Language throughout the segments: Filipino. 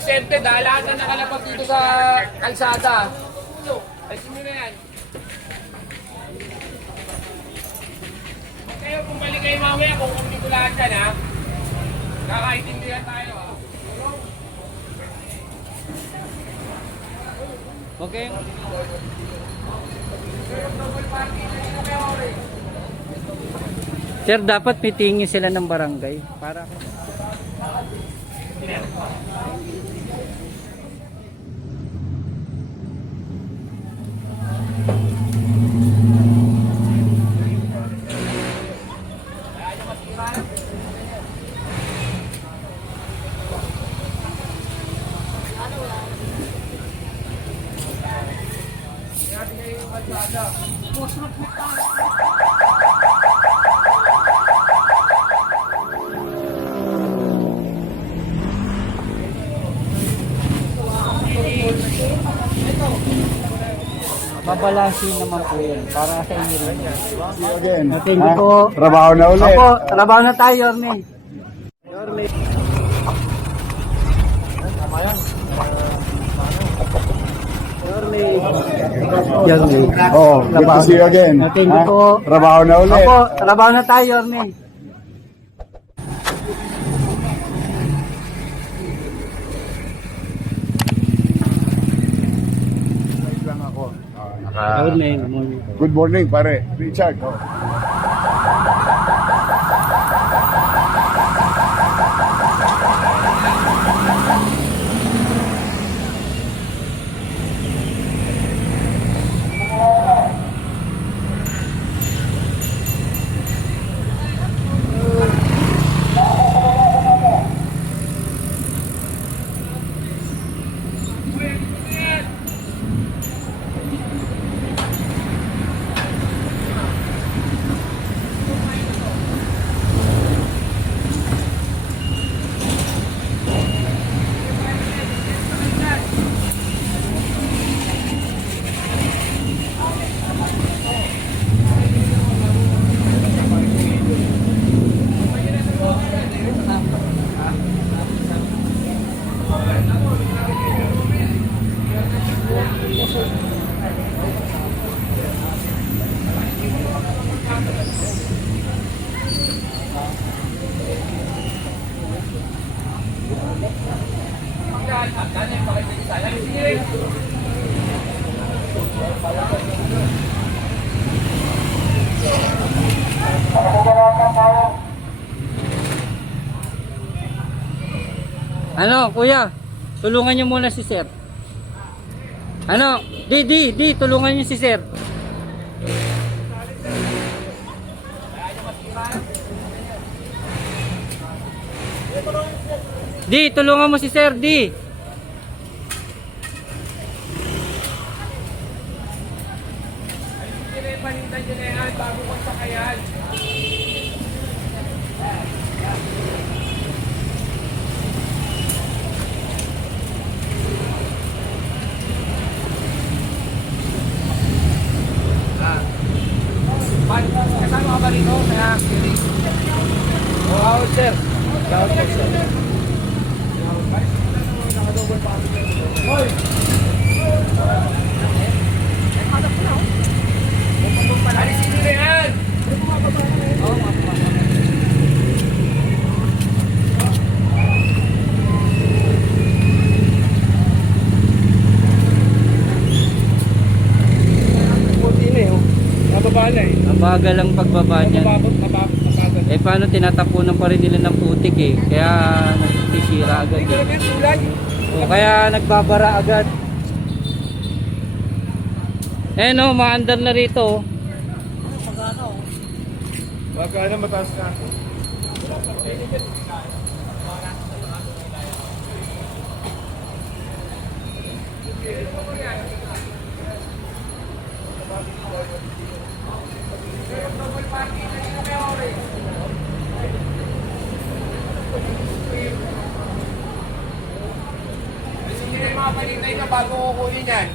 exempted ha. Lahat na nakalapag dito sa kalsada. Alisin nyo na yan. Huwag kayo bumalik kayo mamaya kung dito lahat yan ha. Kakaintindihan tayo ha. Okay. Sir, dapat mitingin sila ng barangay para babalansin naman po yun para sa inyo rin. Again. Thank you po. Trabaho na ulit. Opo, trabaho na tayo, Yorme. Yorme. Oh, good to see you again. Thank you po. Trabaho na ulit. Opo, trabaho na tayo, Yorme. Lang ako. Yorme. Good morning, pare. Richard. Oh. Ano, kuya? Tulungan niyo muna si sir. Ano? Di, tulungan niyo si sir. Di, tulungan mo si sir, di. Panindan nyo na yan bago kong sakayan. Kasama ka ba rito? Kaya kiling. Oh, out sir. Out sir. Hoy! Alisin nyo na yan! Puti na eh. Mababa na eh. Mabagal ang pagbaba niyan. Mabagal. Eh paano tinatapunan pa rin nila ng putik eh. Kaya nagsisira agad eh. O kaya nagbabara agad. Eh no, maandar na rito. Magkano mataas na? Sige na yung mga palintay na bago kukunin yan.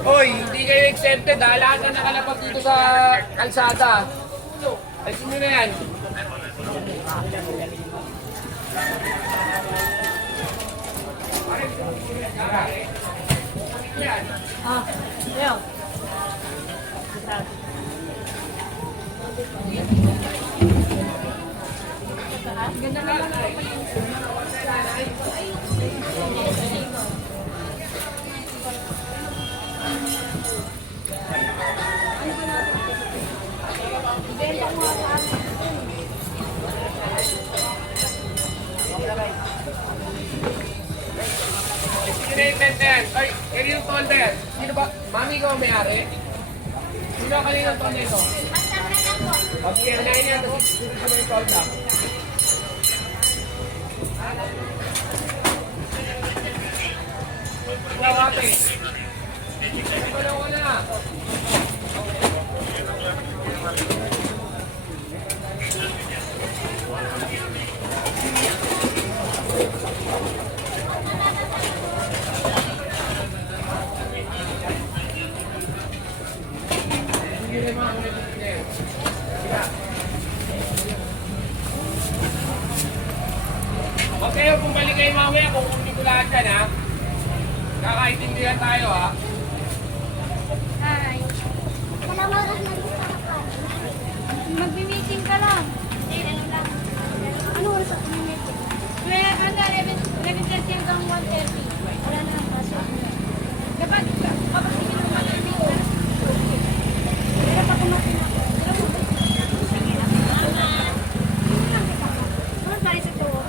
Hoy, hindi kayo exempted ha. Lahat na nakalapag dito sa kalsada. Ayun nyo na yan. Ah, ayun. Ganda naman ako. Ibenta mo ako. Sino na yung tender? Ay, yun yung tolder. Sino ba? Mami ko ang may-ari? Sino ang kanina ang tolder ito? Okay, unahin niya. Tapos sino yung tolder? Wala ate. Wala na. Huwag kayo bumalik kayo mamaya kung hindi ko lahat yan ha. Kakaintindihan tayo ha. Hi. Magbi-meeting ka lang. Ano oras ang meeting? Kaya ano, 11:30 hanggang 1:30. Wala na ang pasok. Dapat, kapag hindi mo mag-meeting. Kaya pa kumatin ako. Ano tayo sa tuwa?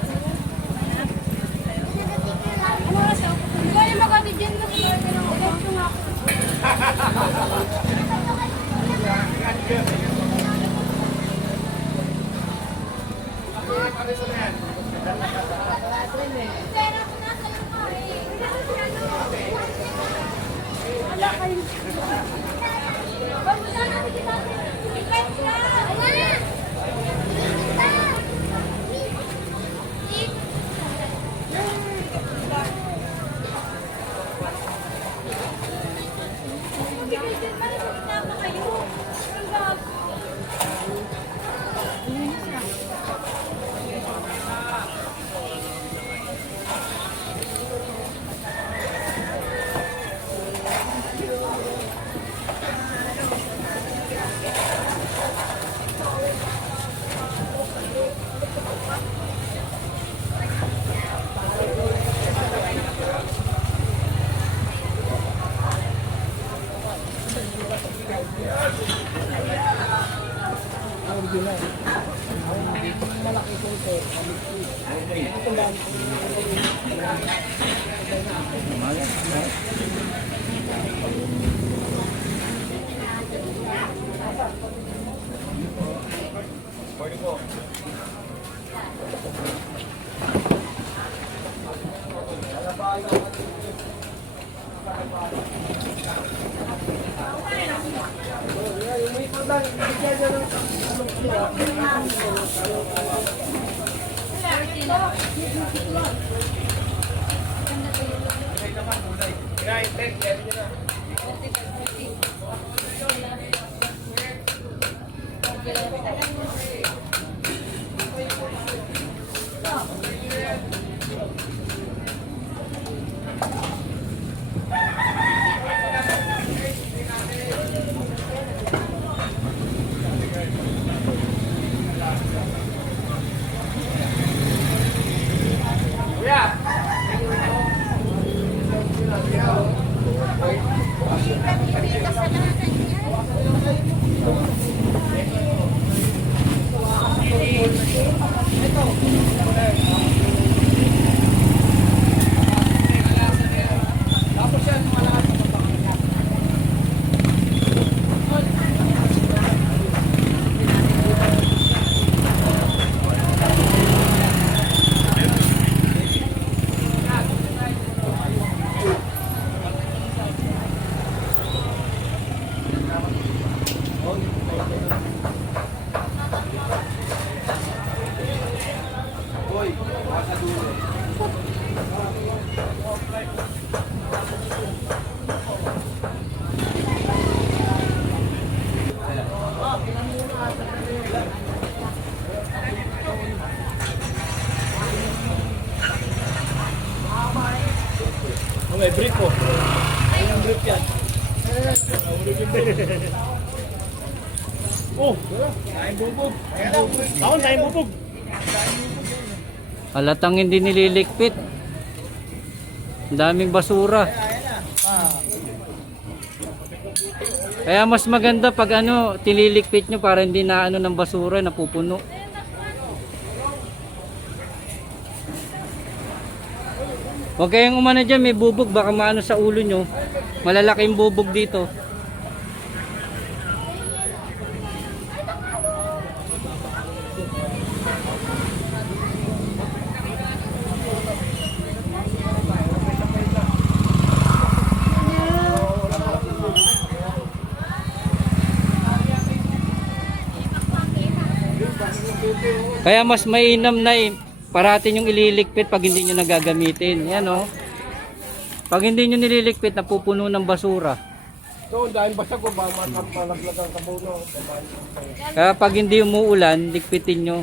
Ano oras ako? Hindi ko yung makabigyan mo. Ganito nga ako. Wala kayo. Ba't mo na natin kita? Defense na! Wala! Oh, naing bubog. Ako, naing bubog. Halatang hindi nililikpit. Ang daming basura. Kaya mas maganda pag ano, tililikpit nyo para hindi na ano ng basura, napupuno. Huwag kayong umano dyan, may bubog, baka maano sa ulo nyo. Malalaking bubog dito. Kaya mas mainam na parating yung ililikpit pag hindi nyo nagagamitin. Yan o. Pag hindi nyo nililikpit, napupuno ng basura. So, dahil basta ko ba matapalaglag ang kabuno. Kaya pag hindi umuulan, likpitin nyo.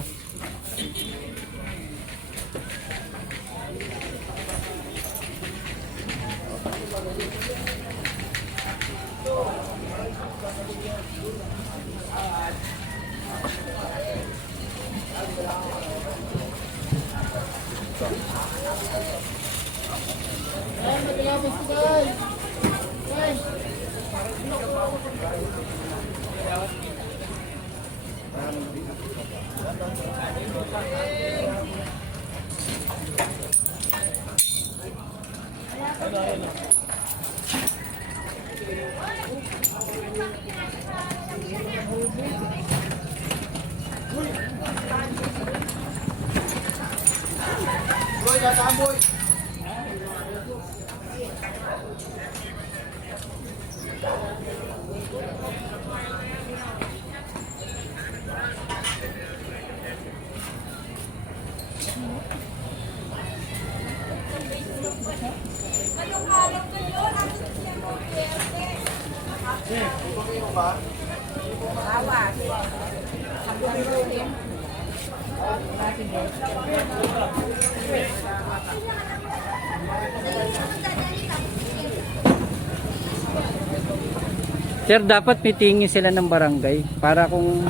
Sir, dapat mitingin sila ng barangay para kung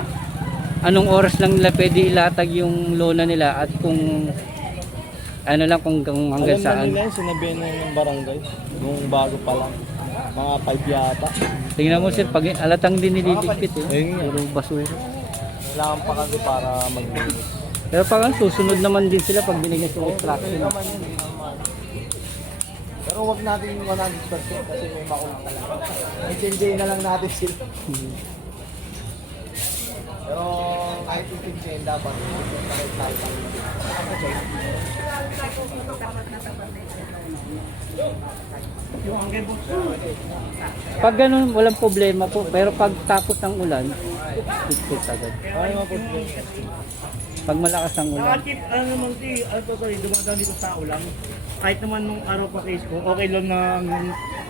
anong oras lang nila pwede ilatag yung lona nila at kung ano lang kung hanggang saan. Alam na nila yun, sinabihan na ng barangay. Nung bago pa lang. Mga 5 yata. Tingnan mo sir, pag alatang din nililigpit Ayun nga. puro basura. Kailangan pa kasi para maglinis. Pero pag susunod naman din sila pag binigyan sa extraction. Naman yun, hindi naman. Pero wag natin 100% kasi may makulang talaga. Intindihin na lang natin sila. Pero kahit intindihin dapat kahit tayo. Pag ganun, walang problema po. Pero pag tapos ng ulan, ligpit agad. Ay, mga po. Pag malakas ang ulan. Nakatip, ano naman si Alto Toy, dumadaan dito sa ulang. Kahit naman nung araw pa case ko, okay lang na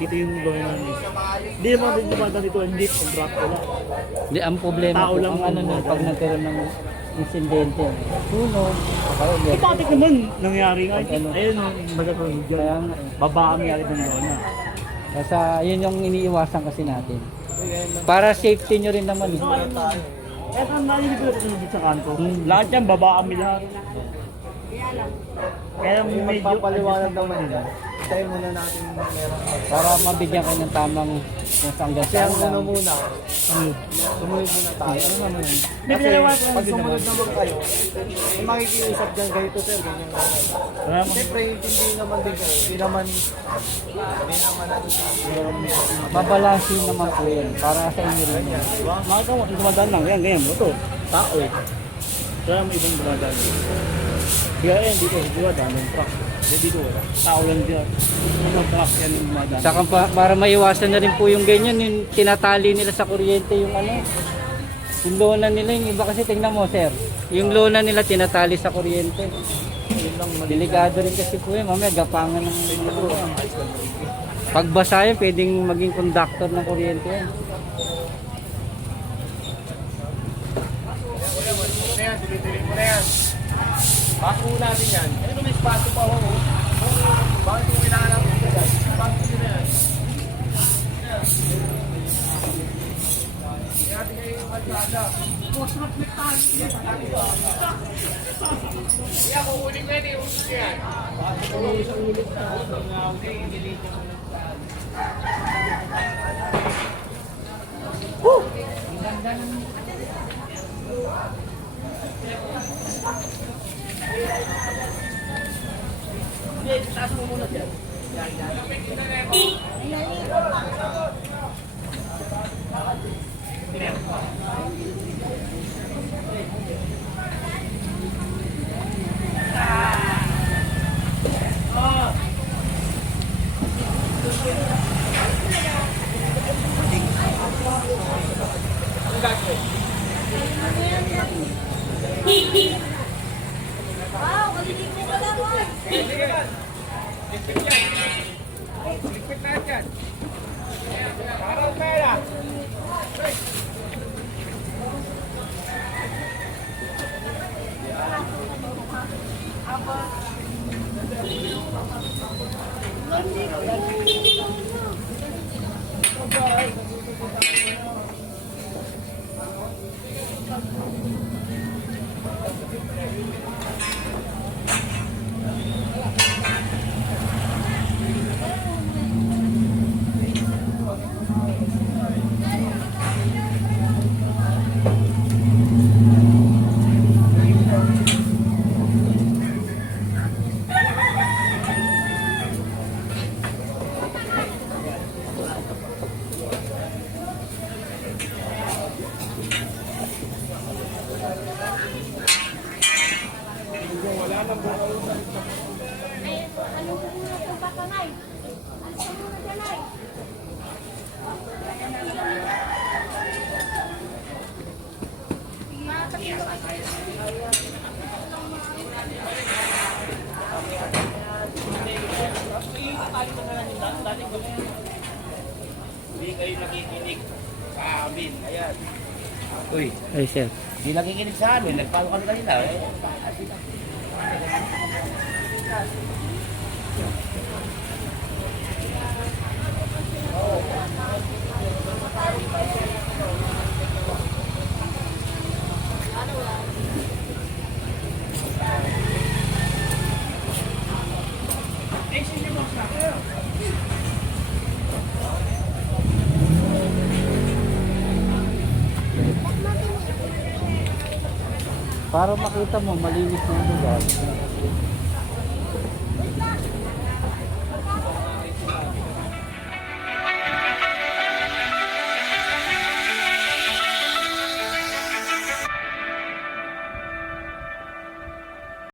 dito yung gawin namin. Hindi naman din dumadaan dito, hindi, ang drop wala. Di, ang problema Tao po, lang ang ano ang nun, pag nagkaroon ng insidente, sunog, Eh bakit naman nangyari nga? Ano? Ayun ang magkakaroon dyan. kaya nga. Baba kami agad ng lona. Kasi yun yung iniiwasan kasi natin. Para safety nyo rin naman. Kaya kung nalilito ko dito sa kanto, lahat yan, baba kami lahat. Kaya May medyo... magpapaliwanag naman nila. Tayo muna natin meron. Para mabigyan kayo ng tamang kung saan Kaya saan muna lang. muna. Sumunod muna tayo. Ano naman yun? May Kasi pinalawasan pag din sumunod naman. naman kayo, may makikiusap dyan ganito sir, ganyan ganyan. Salamat. Siyempre, hindi naman din kayo. Hindi naman ano Babalansin naman po yun. Para sa inyo rin. Mga tao, dumadaan lang, yan, ganyan, ito, tao eh. Kaya may ibang dumadaan. Kaya yan, dito, dumadaan ng truck. Dito, wala. Tao lang dyan. Ibang truck yan yung dumadaan. Saka para maiwasan na rin po yung ganyan, yung tinatali nila sa kuryente yung ano. Yung lona nila, yung iba kasi tingnan mo sir. Yung lona nila tinatali sa kuryente. Delikado rin kasi po yun, mamaya gapangan ng ano. Pagbasa yun, pwedeng maging conductor ng kuryente yan. Ayan, tuloy-tuloy mo na yan. Bako natin yan. Ano may espaso pa ako? Bakit yung kailangan natin ito yan? Bako nyo na yan. Kaya natin yung kalsada. Kaya kukunin mo yun yung yan. Wow, kaliligo ka lang, oy. Lipit na yan. Parang pera. Ay, ano ko muna itong bakanay? Ano ko muna dyan, ay? Matapilo ka. Hindi kayo nakikinig sa amin. Ayan. Uy, ay sir. Hindi nakikinig sa amin. Nagpalo kami kanina. Para makita mo, malinis na yung lugar.